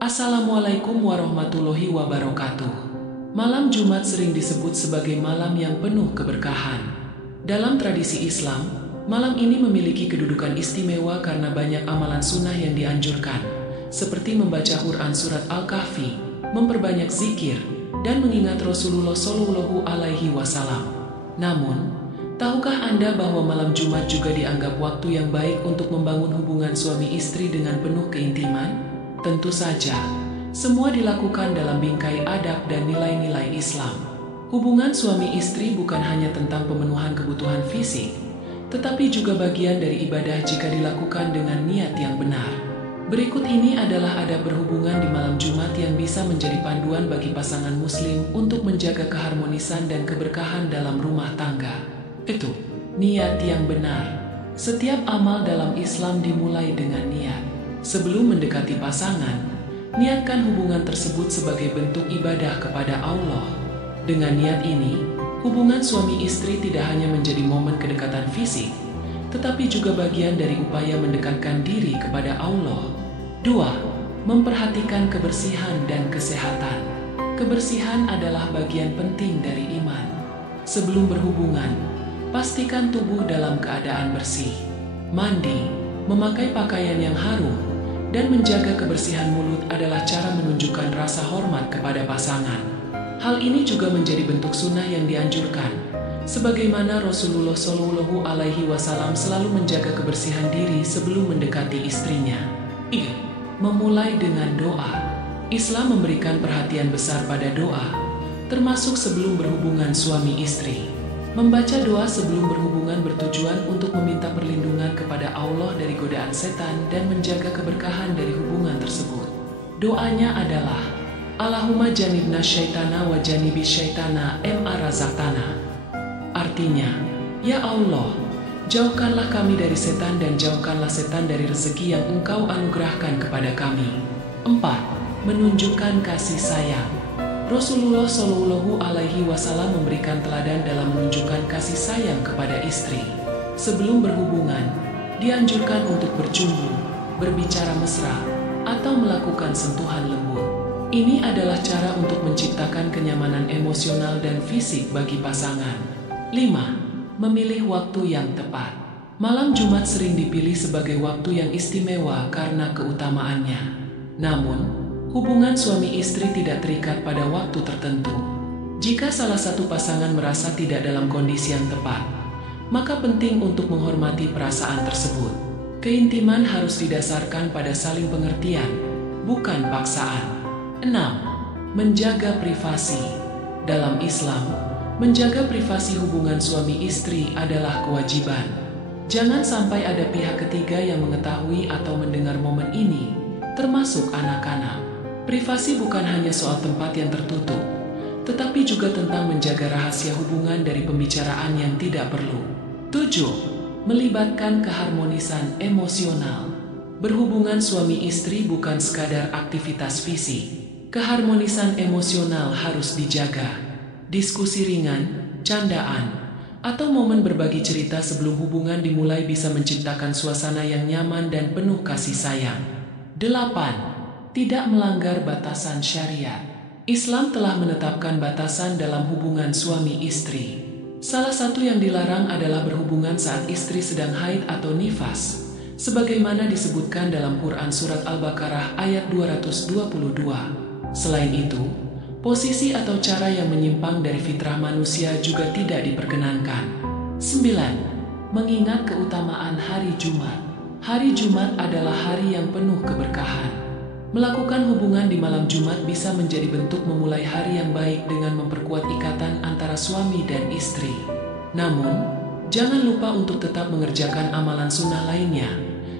Assalamualaikum warahmatullahi wabarakatuh. Malam Jumat sering disebut sebagai malam yang penuh keberkahan. Dalam tradisi Islam, malam ini memiliki kedudukan istimewa karena banyak amalan sunnah yang dianjurkan, seperti membaca Quran surat Al-Kahfi, memperbanyak zikir, dan mengingat Rasulullah Shallallahu Alaihi Wasallam. Namun, tahukah Anda bahwa malam Jumat juga dianggap waktu yang baik untuk membangun hubungan suami istri dengan penuh keintiman? Tentu saja, semua dilakukan dalam bingkai adab dan nilai-nilai Islam. Hubungan suami istri bukan hanya tentang pemenuhan kebutuhan fisik, tetapi juga bagian dari ibadah jika dilakukan dengan niat yang benar. Berikut ini adalah adab berhubungan di malam Jumat yang bisa menjadi panduan bagi pasangan muslim untuk menjaga keharmonisan dan keberkahan dalam rumah tangga. Niat yang benar. Setiap amal dalam Islam dimulai dengan niat. Sebelum mendekati pasangan, niatkan hubungan tersebut sebagai bentuk ibadah kepada Allah. Dengan niat ini, hubungan suami istri tidak hanya menjadi momen kedekatan fisik, tetapi juga bagian dari upaya mendekatkan diri kepada Allah. 2. Memperhatikan kebersihan dan kesehatan. Kebersihan adalah bagian penting dari iman. Sebelum berhubungan, pastikan tubuh dalam keadaan bersih. Mandi, memakai pakaian yang harum, dan menjaga kebersihan mulut adalah cara menunjukkan rasa hormat kepada pasangan. Hal ini juga menjadi bentuk sunnah yang dianjurkan, sebagaimana Rasulullah Shallallahu Alaihi Wasallam selalu menjaga kebersihan diri sebelum mendekati istrinya. Memulai dengan doa. Islam memberikan perhatian besar pada doa, termasuk sebelum berhubungan suami istri. Membaca doa sebelum berhubungan bertujuan untuk meminta perlindungan kepada Allah dari godaan setan dan menjaga keberkahan dari hubungan tersebut. Doanya adalah, Allahumma janibna syaitana wa janibi syaitana ma razaqtana. Artinya, Ya Allah, jauhkanlah kami dari setan dan jauhkanlah setan dari rezeki yang Engkau anugerahkan kepada kami. 4. Menunjukkan kasih sayang. Rasulullah Shallallahu Alaihi Wasallam memberikan teladan dalam menunjukkan kasih sayang kepada istri. Sebelum berhubungan, dianjurkan untuk bercumbu, berbicara mesra, atau melakukan sentuhan lembut. Ini adalah cara untuk menciptakan kenyamanan emosional dan fisik bagi pasangan. 5. Memilih waktu yang tepat. Malam Jumat sering dipilih sebagai waktu yang istimewa karena keutamaannya. Namun, hubungan suami istri tidak terikat pada waktu tertentu. Jika salah satu pasangan merasa tidak dalam kondisi yang tepat, maka penting untuk menghormati perasaan tersebut. Keintiman harus didasarkan pada saling pengertian, bukan paksaan. 6. Menjaga privasi. Dalam Islam, menjaga privasi hubungan suami istri adalah kewajiban. Jangan sampai ada pihak ketiga yang mengetahui atau mendengar momen ini, termasuk anak-anak. Privasi bukan hanya soal tempat yang tertutup, tetapi juga tentang menjaga rahasia hubungan dari pembicaraan yang tidak perlu. 7. Melibatkan keharmonisan emosional. Berhubungan suami istri bukan sekadar aktivitas fisik. Keharmonisan emosional harus dijaga. Diskusi ringan, candaan, atau momen berbagi cerita sebelum hubungan dimulai bisa menciptakan suasana yang nyaman dan penuh kasih sayang. 8. Tidak melanggar batasan syariat. Islam telah menetapkan batasan dalam hubungan suami istri. Salah satu yang dilarang adalah berhubungan saat istri sedang haid atau nifas, sebagaimana disebutkan dalam Quran Surat Al-Baqarah ayat 222. Selain itu, posisi atau cara yang menyimpang dari fitrah manusia juga tidak diperkenankan. 9. Mengingat keutamaan hari Jumat. Hari Jumat adalah hari yang penuh keberkahan. Melakukan hubungan di malam Jumat bisa menjadi bentuk memulai hari yang baik dengan memperkuat ikatan antara suami dan istri. Namun, jangan lupa untuk tetap mengerjakan amalan sunnah lainnya,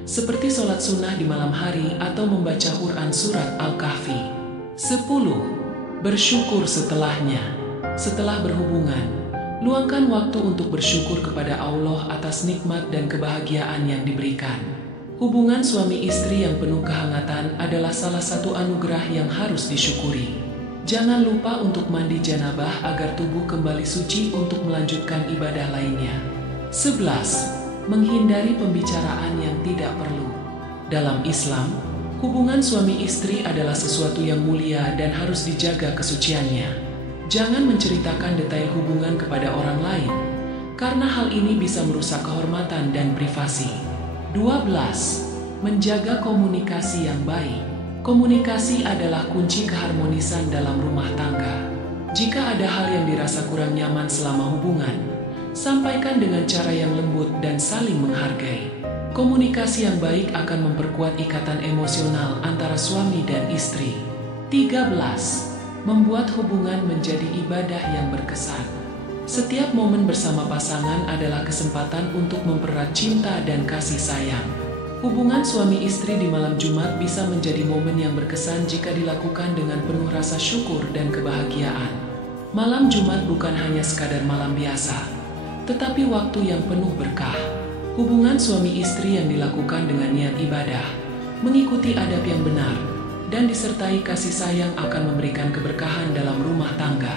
seperti sholat sunnah di malam hari atau membaca Quran surat Al-Kahfi. 10. Bersyukur setelahnya. Setelah berhubungan, luangkan waktu untuk bersyukur kepada Allah atas nikmat dan kebahagiaan yang diberikan. Hubungan suami istri yang penuh kehangatan adalah salah satu anugerah yang harus disyukuri. Jangan lupa untuk mandi janabah agar tubuh kembali suci untuk melanjutkan ibadah lainnya. 11. Menghindari pembicaraan yang tidak perlu. Dalam Islam, Hubungan suami istri adalah sesuatu yang mulia dan harus dijaga kesuciannya. Jangan menceritakan detail hubungan kepada orang lain, karena hal ini bisa merusak kehormatan dan privasi. 12. Menjaga komunikasi yang baik. Komunikasi adalah kunci keharmonisan dalam rumah tangga. Jika ada hal yang dirasa kurang nyaman selama hubungan, sampaikan dengan cara yang lembut dan saling menghargai. Komunikasi yang baik akan memperkuat ikatan emosional antara suami dan istri. 13. Membuat hubungan menjadi ibadah yang berkesan. Setiap momen bersama pasangan adalah kesempatan untuk mempererat cinta dan kasih sayang. Hubungan suami istri di malam Jumat bisa menjadi momen yang berkesan jika dilakukan dengan penuh rasa syukur dan kebahagiaan. Malam Jumat bukan hanya sekadar malam biasa, tetapi waktu yang penuh berkah. Hubungan suami istri yang dilakukan dengan niat ibadah, mengikuti adab yang benar, dan disertai kasih sayang akan memberikan keberkahan dalam rumah tangga.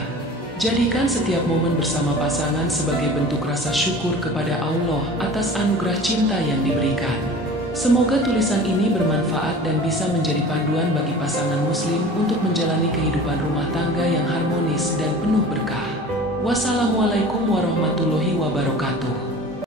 Jadikan setiap momen bersama pasangan sebagai bentuk rasa syukur kepada Allah atas anugerah cinta yang diberikan. Semoga tulisan ini bermanfaat dan bisa menjadi panduan bagi pasangan muslim untuk menjalani kehidupan rumah tangga yang harmonis dan penuh berkah. Wassalamualaikum warahmatullahi wabarakatuh.